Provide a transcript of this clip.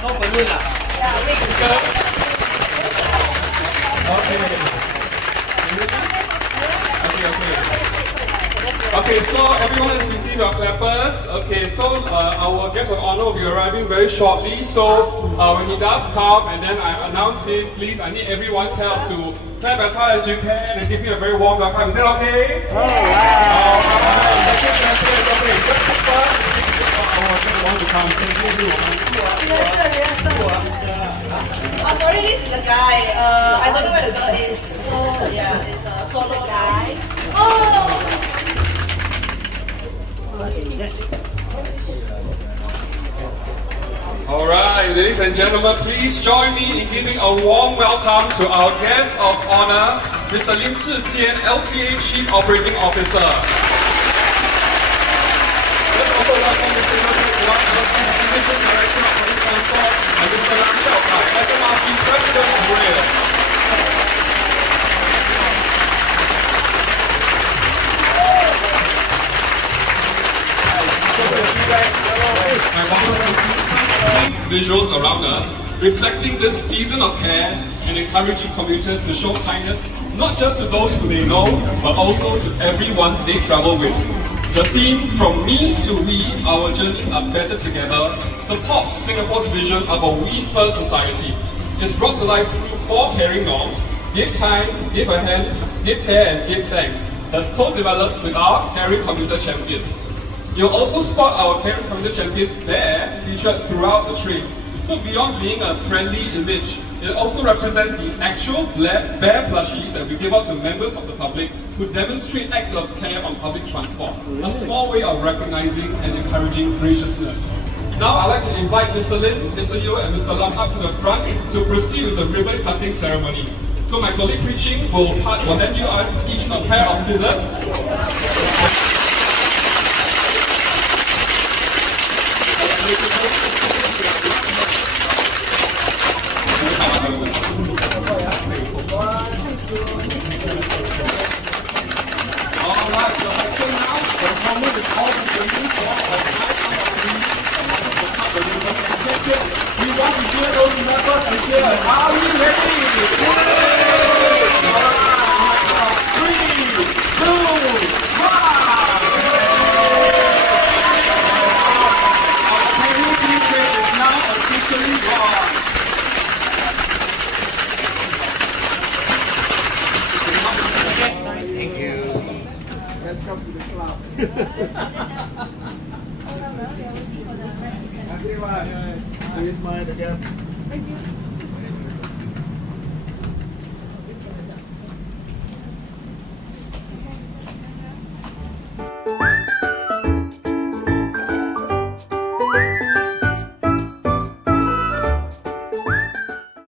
No balloon lah. Yeah, wait. Okay, so everyone has received your clappers. Okay, so our guest of honor will be arriving very shortly. So when he does come and then I announce him, please, I need everyone's help to clap as hard as you can and give me a very warm welcome. Is that okay? Alright. Okay, just first, our guest want to come. Oh, sorry, this is a guy. I don't know where the girl is. So, yeah, it's a solo guy. Oh! Alright, ladies and gentlemen, please join me in giving a warm welcome to our guest of honor, Mr. Jian, LTA Chief Operating Officer. Let's also welcome Mr. Division Director of Public Transport, and Mr. Sheau, SMRT President of Rail. Visuals around us, reflecting this season of care and encouraging commuters to show kindness, not just to those who they know, but also to everyone they travel with. The theme, From Me to We, Our Journeys Are Better Together, supports Singapore's vision of a we-first society. It's brought to life through 4 caring norms: give time, give a hand, give care, and give thanks. That's co-developed with our Caring Commuter Champions. You'll also spot our Caring Commuter Champions there, featured throughout the train. So beyond being a friendly image, it also represents the actual bear plushies that we give out to members of the public who demonstrate acts of care on public transport. A small way of recognizing and encouraging graciousness. Now I'd like to invite Mr. Lin, Mr. Yeo, and Mr. Lam up to the front to proceed with the ribbon cutting ceremony. So my colleague preaching will lend you each a pair of scissors. Alright, so actually now, the commute is all the journey for our We want to hear those numbers again. Are we ready? 3, 2, 1. Thank you. Welcome to the club. Please smile again. Thank you.